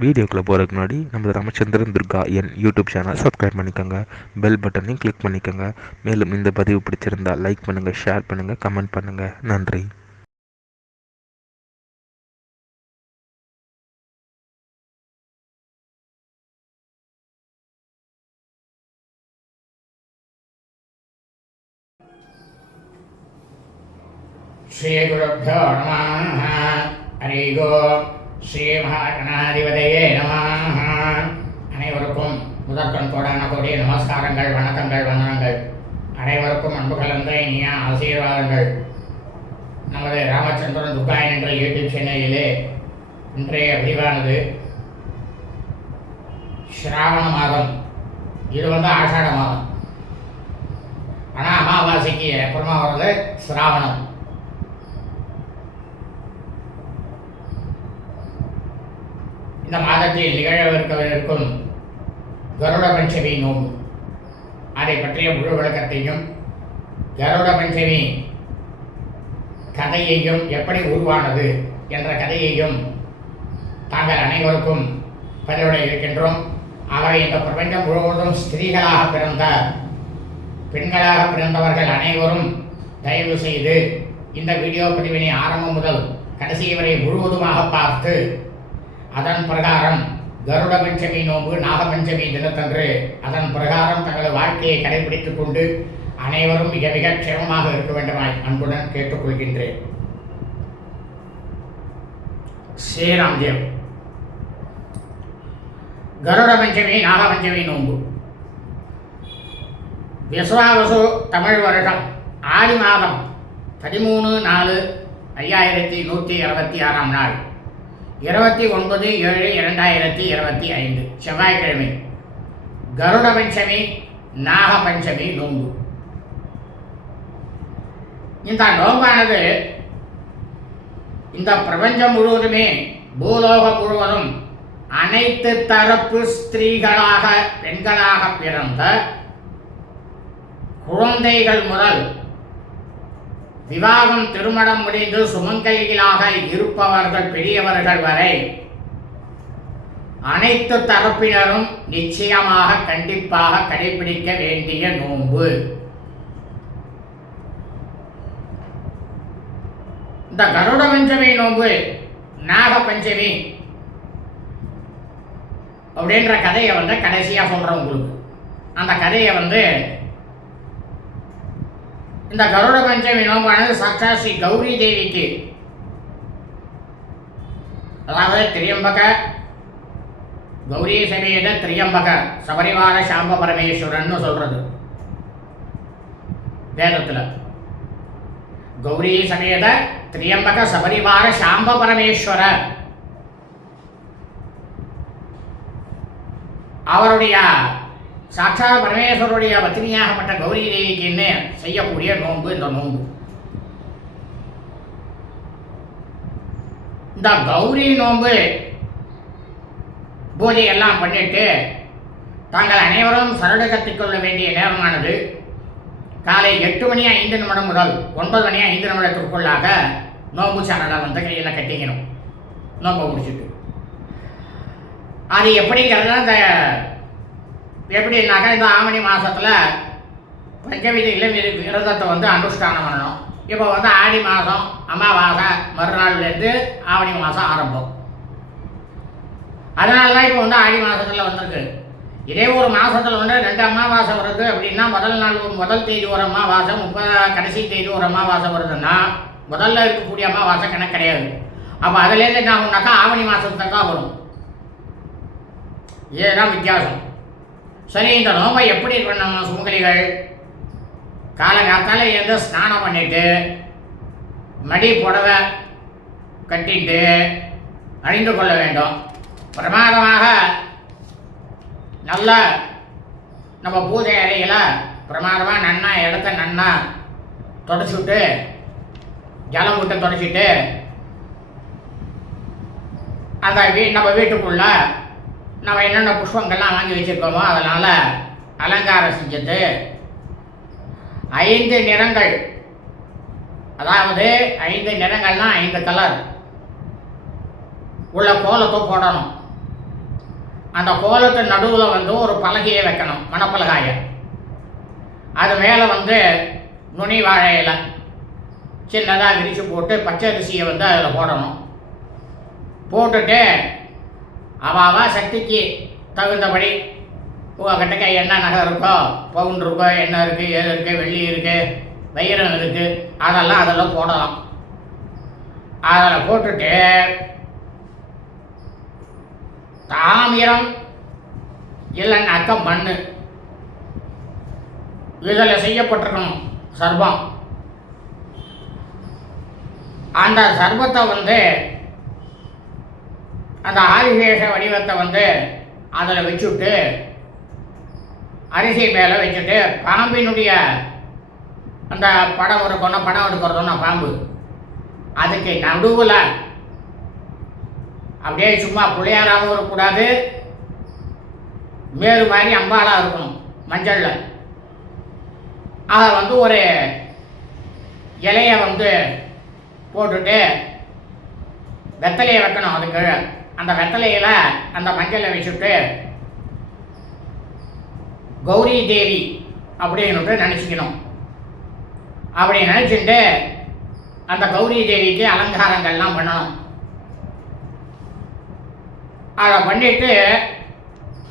வீடியோக்குள்ளே போகிறதுக்கு முன்னாடி நம்ம ராமச்சந்திரன் துர்கா என் யூடியூப் சேனல் சப்ஸ்கிரைப் பண்ணிக்கோங்க, பெல் பட்டனையும் கிளிக் பண்ணிக்கோங்க. மேலும் இந்த பதிவு பிடிச்சிருந்தால் லைக் பண்ணுங்கள், ஷேர் பண்ணுங்கள், கமெண்ட் பண்ணுங்கள். நன்றி. ஸ்ரீகுருப்போ நமः. ஹரி ஓம். ஸ்ரீ மகாகணாதிபதியே நமः. அனைவருக்கும் முதற்கண் கோடான கோடி நமஸ்காரங்கள், வணக்கங்கள், வந்தனங்கள். அனைவருக்கும் அன்பு கலந்த இனிய ஆசீர்வாதங்கள். நமது ராமச்சந்திரன் துர்கா என்ற யூடியூப் சேனலிலே இன்றைய பதிவானது ஸ்ராவண மாதம். இது ஆஷாட மாதம். ஆனால் அமாவாசைக்கு அப்புறமா வர்றது சிராவணம். இந்த மாதத்தில் நிகழவிருக்கும் கருட பஞ்சமி நோன்பு, அதை பற்றிய முழு விளக்கத்தையும், கருட பஞ்சமி கதையையும், எப்படி உருவானது என்ற கதையையும் தாங்கள் அனைவருக்கும் பதிவிட இருக்கின்றோம். ஆகவே இந்த பிரபஞ்சம் முழுவதும் ஸ்திரீகளாக பிறந்த பெண்களாக பிறந்தவர்கள் அனைவரும் தயவு செய்து இந்த வீடியோ பதிவினை ஆரம்பம் முதல் கடைசி வரை முழுவதுமாக பார்த்து அதன் பிரகாரம் கருட பஞ்சமி நோன்பு நாகபஞ்சமி தினத்தன்று அதன் பிரகாரம் தங்களது வாழ்க்கையை கடைபிடித்துக் கொண்டு அனைவரும் மிக மிக க்ஷேமமாக இருக்க வேண்டுமாய் அன்புடன் கேட்டுக்கொள்கின்றேன். ஸ்ரீராம்தேவ். கருட பஞ்சமி நாகபஞ்சமி நோன்பு விஸ்வாவசு தமிழ் வருடம் ஆடி மாதம் 13/4/5166 நாள் 29/7/2025 செவ்வாய்க்கிழமை கருட பஞ்சமி நாகபஞ்சமி நோன்பு. இந்த நோம்பானது இந்த பிரபஞ்சம் முழுவதுமே, பூலோகம் முழுவதும் அனைத்து தரப்பு ஸ்திரீகளாக பெண்களாக பிறந்த குழந்தைகள் முதல் விவாகம் திருமணம் முடிந்து சுமங்கலிகளாக இருப்பவர்கள் பெரியவர்கள் வரை அனைத்து தரப்பினரும் நிச்சயமாக கண்டிப்பாக கடைபிடிக்க வேண்டிய நோன்பு. இந்த கருட பஞ்சமி நோன்பு, நாக பஞ்சமி அப்படின்ற கதையை கடைசியாக சொல்கிறேன் உங்களுக்கு. அந்த கதையை இந்த கருட பஞ்சமி நோம்பானது சாட்சா ஸ்ரீ கௌரி தேவிக்கு, அதாவது திரியம்பக கௌரி சமேத திரியம்பக சபரிவார சாம்ப பரமேஸ்வரன் சொல்றது வேதத்தில். கௌரி சமேத திரியம்பக சபரிவார சாம்ப பரமேஸ்வர அவருடைய சாட்சா பரமேஸ்வருடைய பத்தினியாகப்பட்ட கௌரி தேவிக்கு என்ன செய்யக்கூடிய நோன்பு இந்த நோன்பு. இந்த கௌரி நோன்பு பூஜை எல்லாம் பண்ணிட்டு தாங்கள் அனைவரும் சரடு கட்டிக்கொள்ள வேண்டிய நேரமானது காலை 8:05 முதல் 9:05 நோன்பு சரடை கையில் கட்டிக்கணும். நோன்பு முடிச்சுட்டு அது எப்படிங்கிறத எப்படின்னாக்கா, இந்த ஆவணி மாதத்தில் பஞ்சவிதியில் விரதத்தை அனுஷ்டானம் பண்ணணும். இப்போ ஆடி மாதம் அமாவாசை மறுநாள்லேருந்து ஆவணி மாதம் ஆரம்பம். அதனால தான் இப்போ ஆடி மாதத்தில் வந்திருக்கு. இதே ஒரு மாதத்தில் 2 அமாவாசை வருது அப்படின்னா, முதல் தேதி ஒரு அமாவாசை, கடைசி தேதி ஒரு அமாவாசை வருதுன்னா முதல்ல இருக்கக்கூடிய அமாவாசை கணக்கு கிடையாது. அப்போ அதுலேருந்து என்ன ஆகுனாக்கா ஆவணி மாதத்துக்கு தான் வரும். இதுதான் வித்தியாசம். சரி, இந்த நோம்பை எப்படி பண்ணணும்? சுமங்கலிகள் காலங்காத்தால எழுந்து ஸ்நானம் பண்ணிட்டு மடி புடவை கட்டிட்டு அணிந்து கொள்ள வேண்டும். பிரமாதமாக நல்ல நம்ம பூஜை அறையில் பிரமாதமாக நன்னா இடத்த நன்னா தொடச்சிவிட்டு, ஜலம் விட்டு தொடச்சிட்டு, அந்த நம்ம வீட்டுக்குள்ள நம்ம என்னென்ன புஷ்பங்கள்லாம் வாங்கி வச்சுருக்கோமோ அதனால் அலங்காரம் செஞ்சுட்டு 5 நிறங்கள், அதாவது 5 நிறங்கள்னா 5 கலர் உள்ள கோலத்தை போடணும். அந்த கோலத்தின் நடுவில் வந்து ஒரு பலகையை வைக்கணும், மணப்பலகாயை. அது மேலே வந்து நுனி வாழை இலை சின்னதாக விரித்து போட்டு பச்சை அரிசியை வந்து அதில் போடணும். போட்டுட்டு அவாவா சக்திக்கு தகுந்தபடி உங்ககிட்ட என்ன நகை இருக்கோ, பவுன் இருக்கோ, என்ன இருக்குது, ஏது இருக்குது, வெள்ளி இருக்குது, வைரம் இருக்குது, அதெல்லாம் போடலாம். அதில் போட்டுட்டு தாமிரம் இல்லைன்னாக்க மண் இதில் செய்யப்பட்டிருக்கணும் சர்பம். அந்த சர்பத்தை வந்து அந்த ஆதிசேஷ வடிவத்தை வந்து அதில் வச்சுட்டு அரிசி மேலே வச்சுட்டு பாம்பினுடைய அந்த படம் இருக்கணும், படம் எடுக்கிறதுன்னா பாம்பு, அதுக்கு நடுவில் அப்படியே சும்மா புளியாராகவும் இருக்கக்கூடாது, மேறு மாதிரி அம்பாலாக இருக்கணும் மஞ்சளில். அதை வந்து ஒரு இலையை வந்து போட்டுட்டு வெத்தலையை வைக்கணும் அதுக்கு. அந்த வெத்தலையில் அந்த மஞ்சளை வச்சுட்டு கௌரி தேவி அப்படின்னுட்டு நினச்சிக்கணும். அப்படி நினச்சிட்டு அந்த கௌரி தேவிக்கு அலங்காரங்கள்லாம் பண்ணணும். அதை பண்ணிட்டு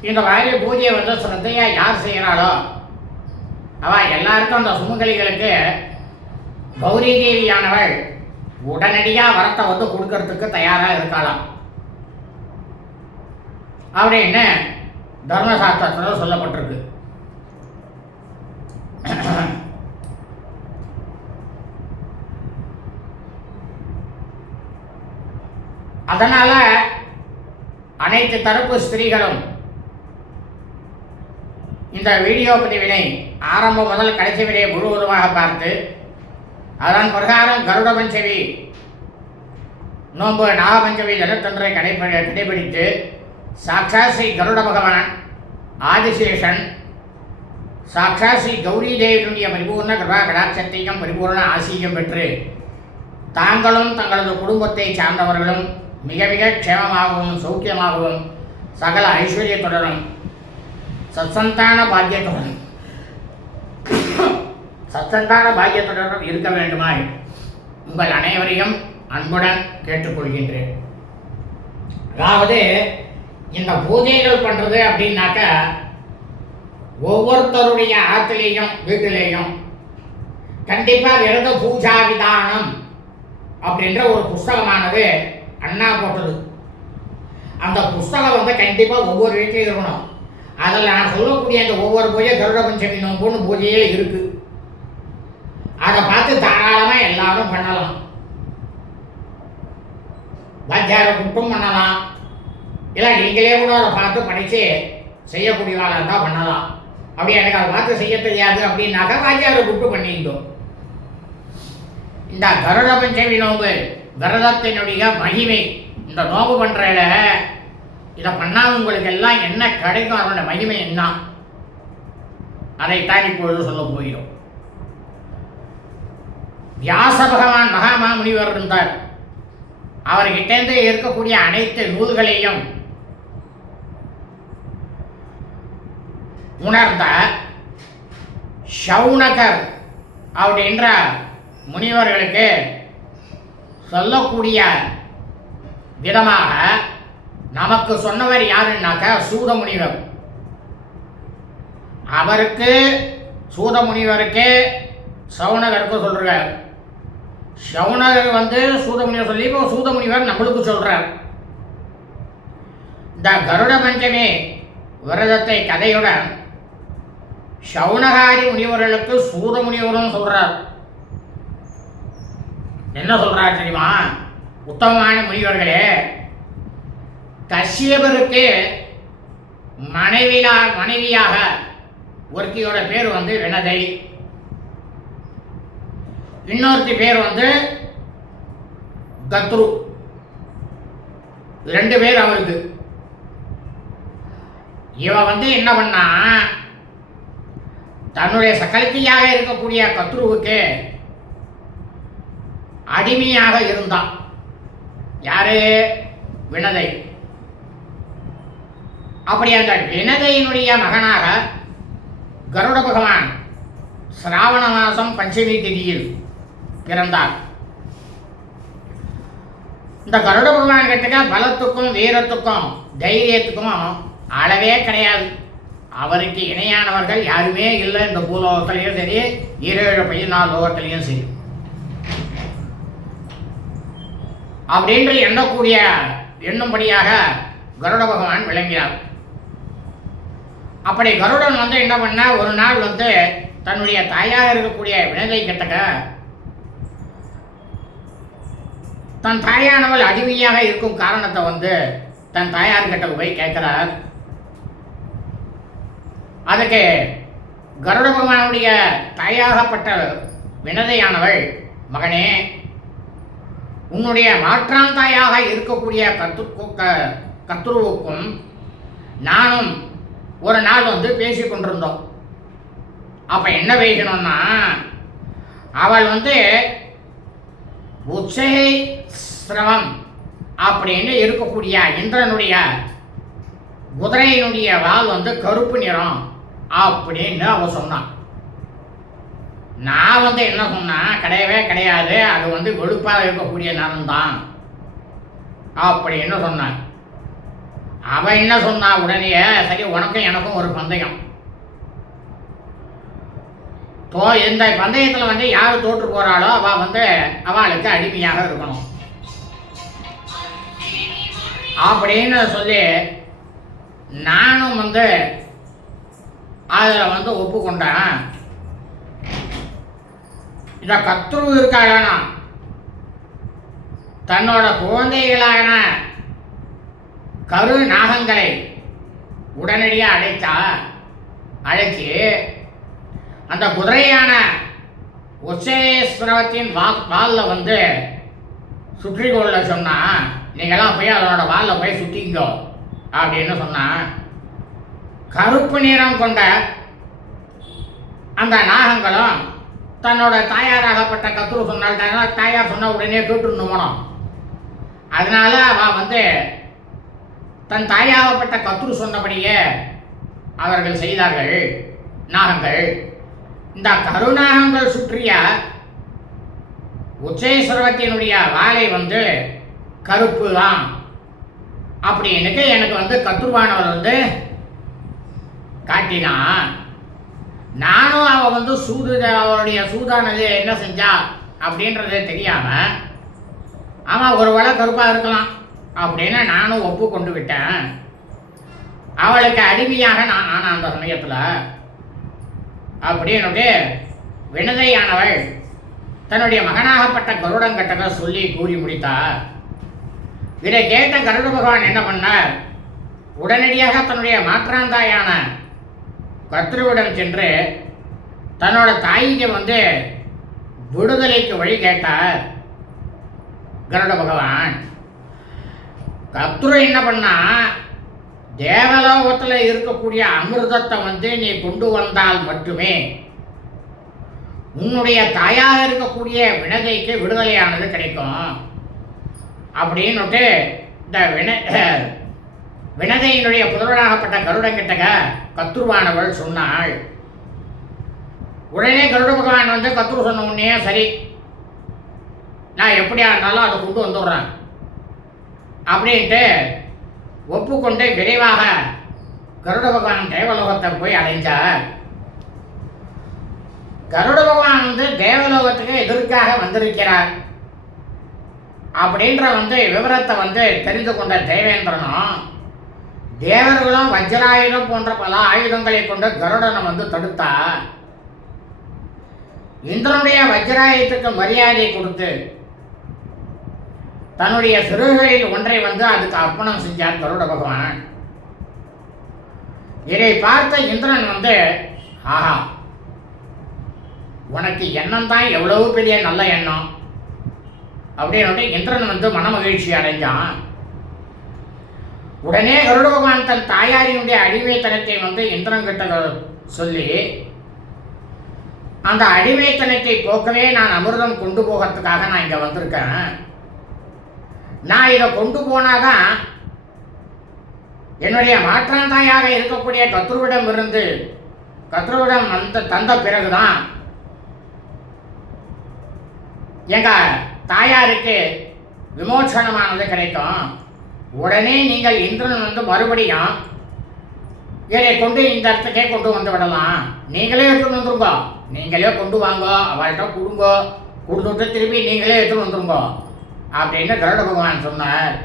இந்த மாதிரி பூஜையை வந்து ஸ்ரத்தையாக யார் செய்கிறாளோ அவள் எல்லாருக்கும் அந்த சுமங்கலிகளுக்கு கௌரி தேவியானவள் உடனடியாக வரத்தை வந்து கொடுக்கறதுக்கு தயாராக இருக்காளாம் அப்படின்னு தர்மசாஸ்திரத்தில் சொல்லப்பட்டிருக்கு. அதனால் அனைத்து தரப்பு ஸ்திரீகளும் இந்த வீடியோ பதிவினை ஆரம்பம் முதல் கடைசி வரை முழுவதுமாக பார்த்து அதன் பிரகாரம் கருட பஞ்சமி நோன்பு நாகபஞ்சமி தினத்தொன்றை கடைபிடித்து சாக்ஷாத் ஸ்ரீ கருட பகவான் ஆதிசேஷன் சாக்ஷாத் ஸ்ரீ கௌரி தேவியினுடைய பரிபூர்ண கிருபா கடாட்சத்தையும் பரிபூர்ண ஆசியும் பெற்று தாங்களும் தங்களது குடும்பத்தை சார்ந்தவர்களும் மிக மிக க்ஷேமமாகவும் சௌக்கியமாகவும் சகல ஐஸ்வர்யத்துடனும் சத்சந்தான பாக்கியத்துடனும் இருக்க வேண்டுமாய் உங்கள் அனைவரையும் அன்புடன் கேட்டுக்கொள்கின்றேன். அதாவது இந்த பூஜைகள் பண்ணுறது அப்படின்னாக்க ஒவ்வொருத்தருடைய ஆத்திலேயும் வீட்டிலேயும் கண்டிப்பாக விரத பூஜா விதானம் அப்படின்ற ஒரு புஸ்தகமானது அண்ணா போட்டது. அந்த புஸ்தகம் வந்து கண்டிப்பாக ஒவ்வொரு வீட்லையும் இருக்கணும். அதில் நான் சொல்லக்கூடிய அந்த ஒவ்வொரு பூஜை கருட பஞ்சமி நோம்புன்னு பூஜையே இருக்குது. அதை பார்த்து தாராளமாக எல்லாரும் பண்ணலாம். வாத்தியார கூட்டும் பண்ணலாம், இல்லை நீங்களே கூட அதை பார்த்து படித்து செய்யக்கூடியவாளாக இருந்தால் பண்ணலாம். அப்படி எனக்கு அதை பார்த்து செய்ய தெரியாது அப்படின்னாக்கா வாத்தியார கூப்பிட்டு பண்ணிக்கிட்டோம். இந்த கருட பஞ்சமி நோம்பு விரதத்தினுடைய மகிமை, இந்த நோம்பு பண்ணுறதுல இதை பண்ணால் உங்களுக்கு எல்லாம் என்ன கிடைக்கும், அதோட மகிமை என்ன, அதைத்தான் இப்பொழுது சொல்ல போகிறோம். வியாச பகவான் மகாமாமுனிவர் இருந்தார். அவர்கிட்டேருந்து இருக்கக்கூடிய அனைத்து நூல்களையும் உணர்ந்த சௌனகர் அப்படின்ற முனிவர்களுக்கு சொல்லக்கூடிய விதமாக நமக்கு சொன்னவர் யாருன்னாக்க சூத முனிவர். அவருக்கு சூத முனிவருக்கு சௌனகருக்கு சொல்கிறார். சௌனகர் வந்து சூதமுனிவர் சொல்லி இப்போ சூதமுனிவர் நம்மளுக்கு சொல்கிறார். இந்த கருட பஞ்சமி விரதத்தை கதையுடன் சௌனகாதி முனிவர்களுக்கு சூத முனிவரும் சொல்கிறார். என்ன சொல்கிறார் தெரியுமா? உத்தமமான முனிவர்களே, கஷ்யபருக்கு மனைவியாக ஒருத்தியோட பேர் வந்து வினதை, இன்னொருத்தி பேர் வந்து கத்ரு. 2 பேர் அவருக்கு. இவ வந்து என்ன பண்ணா, தன்னுடைய சகல்கியாக இருக்கக்கூடிய கத்ருவுக்கு அடிமையாக இருந்தான். யாரு? வினதை. அப்படி அந்த வினதையினுடைய மகனாக கருட பகவான் சிராவண மாசம் பஞ்சமி திதியில் பிறந்தார். இந்த கருட பகவான் கிட்ட பலத்துக்கும் வீரத்துக்கும் தைரியத்துக்கும் அளவே கிடையாது. அவருக்கு இணையானவர்கள் யாருமே இல்லை. இந்த பூலோகத்திலையும் சரி, 7 லோகத்திலையும் சரி. அப்படின்று எண்ணும்படியாக கருட பகவான் விளங்கினார். அப்படி கருடன் என்ன பண்ணா, ஒரு நாள் தன்னுடைய தாயாக இருக்கக்கூடிய வினதை கிட்டக்க தன் தாயானவள் அடிமையாக இருக்கும் காரணத்தை தன் தாயார்கிட்ட போய் கேட்கிறார். அதுக்கு கருட பகவானுடைய தாயாகப்பட்ட வினதையானவள், மகனே, உன்னுடைய மாற்றான் தாயாக இருக்கக்கூடிய கத்ருவுக்கும் நானும் ஒரு நாள் பேசி கொண்டிருந்தோம். அப்ப என்ன பேசணும்னா, அவள் உச்சை சிரவம் அப்படின்னு இருக்கக்கூடிய இந்திரனுடைய குதிரையினுடைய வால் கருப்பு நிறம் அப்படின்னு அவ சொன்னான். நான் என்ன சொன்னா, கிடையவே கிடையாது, அது வெளுப்பாக இருக்கக்கூடிய நிறம் தான் அப்படின்னு சொன்னான். அவ என்ன சொன்னா உடனே, சரி உனக்கும் எனக்கும் ஒரு பந்தயம், இந்த பந்தயத்தில் யார் தோற்று போறாளோ அவ அவளுக்கு அடிமையாக இருக்கணும் அப்படின்னு சொல்லி நானும் அதில் ஒப்புக்கொண்டேன். இந்த கத்ரு இருக்காளா, தன்னோட குழந்தைகளான கரு நாகங்களை உடனடியாக அழைச்சி அந்த குதிரையான உச்சேஸ்வரத்தின் வாலில் சுற்றி கொள்ள சொன்னா, நீங்களாம் போய் அதனோட வாலில் போய் சுற்றிங்கோ அப்படின்னு சொன்னா, கருப்பு நிறம் கொண்ட அந்த நாகங்களும் தன்னோட தாயாராகப்பட்ட கத்ரு சொன்னால், தாயார் சொன்ன உடனே கேட்டுருந்தோம். அதனால அவ தன் தாயாகப்பட்ட கத்ரு சொன்னபடியே அவர்கள் செய்தார்கள். நாகங்கள், இந்த கருநாகங்கள் சுற்றிய உச்சேஸ்வரத்தினுடைய வாலை கருப்பு தான் அப்படின்னு எனக்கு கத்ருவானவர் காட்டினா, நானும் அவ அவளுடைய சூதானது என்ன செஞ்சா அப்படின்றது தெரியாம, ஆமாம் ஒரு வேளை கருப்பாக இருக்கலாம் அப்படின்னு நானும் ஒப்பு கொண்டு விட்டேன். அவளுக்கு அடிமையாக நான் அந்த சமயத்தில் அப்படின்னு வினதையானவள் தன்னுடைய மகனாகப்பட்ட கருடங்கட்டக சொல்லி கூறி முடித்தார். இதை கேட்ட கருட பகவான் என்ன பண்ணார், உடனடியாக தன்னுடைய மாற்றாந்தாயான கத்ருவிடம் சென்று தன்னோட தாய்க்கு விடுதலைக்கு வழி கேட்டார். கருட பகவான் கத்ரு என்ன பண்ணா, தேவலோகத்தில் இருக்கக்கூடிய அமிர்தத்தை நீ கொண்டு வந்தால் மட்டுமே உன்னுடைய தாயாக இருக்கக்கூடிய வினதைக்கு விடுதலையானது கிடைக்கும் அப்படின்னுட்டு இந்த வினதையினுடைய புதல்வனாகப்பட்ட கருடங்கிட்டக கத்ருவானவள் சொன்னாள். உடனே கருட பகவான் கத்ரு சொன்ன உடனே, சரி நான் எப்படியா இருந்தாலும் அதை கொண்டு வந்துடுறேன் அப்படின்ட்டு ஒப்புக்கொண்டு விரைவாக கருட பகவான் தேவலோகத்தை போய் அடைஞ்சார். கருட பகவான் தேவலோகத்துக்கு எதற்காக வந்திருக்கிறார் அப்படின்ற விவரத்தை தெரிந்து கொண்ட தேவேந்திரனும் தேவர்களும் வஜ்ராயுதம் போன்ற பல ஆயுதங்களை கொண்டு கருடனை தடுத்தார். இந்திரனுடைய வஜ்ராயுதத்துக்கு மரியாதை கொடுத்து தன்னுடைய சிறுகளில் ஒன்றை அதுக்கு அர்ப்பணம் செஞ்சார் கருட பகவான். இதை பார்த்த இந்திரன் ஆஹா, உனக்கு எண்ணம் தான் எவ்வளவு பெரிய நல்ல எண்ணம் அப்படின்னு இந்திரன் மன மகிழ்ச்சி அடைஞ்சான். உடனே கருட பகவான் தன் தாயாரினுடைய அடிமைத்தனத்தை இந்திரன் கிட்ட சொல்லி, அந்த அடிமைத்தனத்தை போக்கவே நான் அமிர்தம் கொண்டு போகிறதுக்காக நான் இங்கே வந்திருக்கேன். நான் இதை கொண்டு போனாதான் என்னுடைய மாற்றாந்தாயாக இருக்கக்கூடிய கத்ருவிடம் இருந்து கத்ருவிடம் தந்த பிறகுதான் எங்க தாயாருக்கு விமோசனமானது கிடைக்கும். உடனே நீங்கள் இந்திரன் மறுபடியும் இதை கொண்டு இந்த இடத்துக்கே கொண்டு வந்து விடலாம், நீங்களே எடுத்துட்டு வந்துருங்க, நீங்களே கொண்டு வாங்க, அவள்கிட்ட கொடுங்க, கொடுத்துட்டு திருப்பி நீங்களே எடுத்துட்டு வந்துருங்க அப்படின்னு கருட பகவான் சொன்னார்.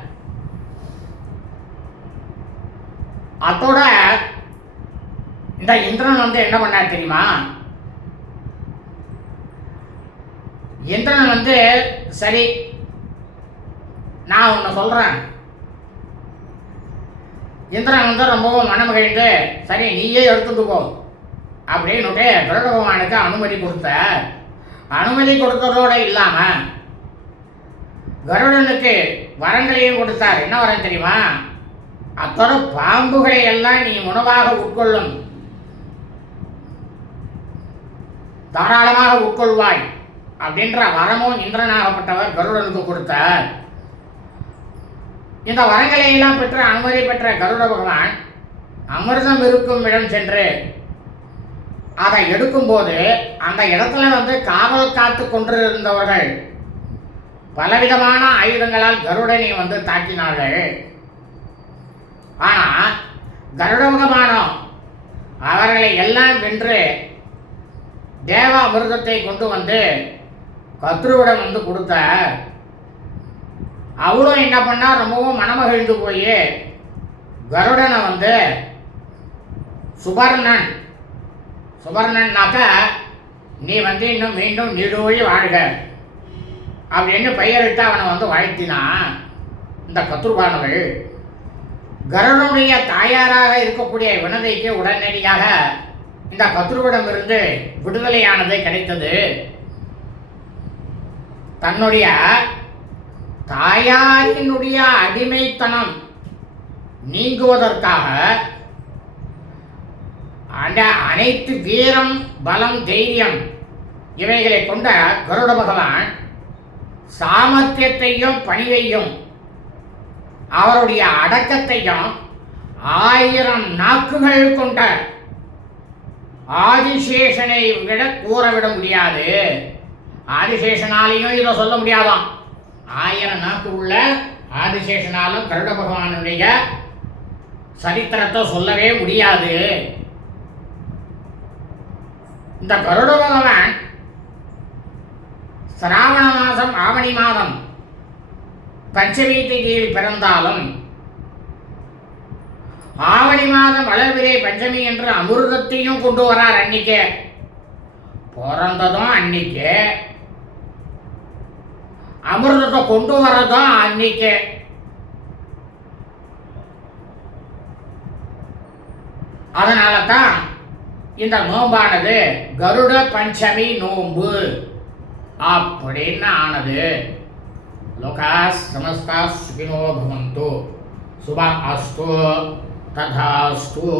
அதோட இந்த இந்திரன் என்ன பண்ணார் தெரியுமா? இந்திரன் சரி நான் ஒன்று சொல்றேன். இந்திரன் ரொம்பவும் மனமகிழ்ந்து சரி நீயே எடுத்துட்டு போ அப்படின்னு கருட பகவானுக்கு அனுமதி கொடுத்த. அனுமதி கொடுத்ததோடு இல்லாம கருடனுக்கு வரங்களையும் கொடுத்தார். என்ன வரம் தெரியுமா? அத்தோட பாம்புகளை எல்லாம் நீ உணவாக உட்கொள்ளும், தாராளமாக உட்கொள்வாய் அப்படின்ற வரமும் இந்திரனாகப்பட்டவர் கருடனுக்கு கொடுத்தார். இந்த வரங்களை எல்லாம் பெற்ற அனுமதி பெற்ற கருட பகவான் அமிர்தம் இருக்கும் இடம் சென்று அதை எடுக்கும்போது அந்த இடத்துல காவல் காத்து கொண்டிருந்தவர்கள் பலவிதமான ஆயுதங்களால் கருடனை தாக்கினார்கள். ஆனா கருட பகவானம் அவர்களை எல்லாம் வென்று தேவ அமிர்தத்தை கொண்டு கத்ருவிடம் கொடுத்தார். அவளும் என்ன பண்ணா ரொம்பவும் மனமகிழ்ந்து போய் கருடனை சுபர்ணன், சுபர்ணன்னாக்க நீ இன்னும் மீண்டும் நீடோழி வாழ்க அப்படின்னு பெயரிட்டு அவனை வாழ்த்தினான். இந்த கத்ருபானவள் கருடனுடைய தாயாராக இருக்கக்கூடிய வினதைக்கு உடனடியாக இந்த கத்ருவிடமிருந்து விடுதலையானது கிடைத்தது. தன்னுடைய தாயாரினுடைய அடிமைத்தனம் நீங்குவதற்காக அனைத்து வீரம், பலம், தைரியம் இவைகளை கொண்ட கருட பகவான் சாமர்த்தியத்தையும் பணிவையும் அவருடைய அடக்கத்தையும் 1000 நாக்குகள் கொண்ட ஆதிசேஷனை விட கூறவிட முடியாது. ஆதிசேஷனாலையும் இதை சொல்ல முடியாதாம். 1000 நாக்கு உள்ள ஆதிசேஷனாலும் கருட பகவானுடைய சரித்திரத்தை சொல்லவே முடியாது. இந்த கருட பகவான் சிராவண மாதம் ஆவணி மாதம் பஞ்சமி திதியில் பிறந்தாலும் ஆவணி மாதம் வளர்பிறை பஞ்சமி என்று அமிர்தத்தையும் கொண்டு வரார். அன்னைக்கு பிறந்ததும் அன்னைக்கு, அமிர்தத்தை கொண்டு வரதும் அன்னைக்கு. அதனால தான் இந்த நோம்பானது கருட பஞ்சமி நோம்பு அப்படின்னு ஆனது. லோகா சமஸ்தா சுகினோ பவந்து. சுப அஸ்து ததாஸ்து.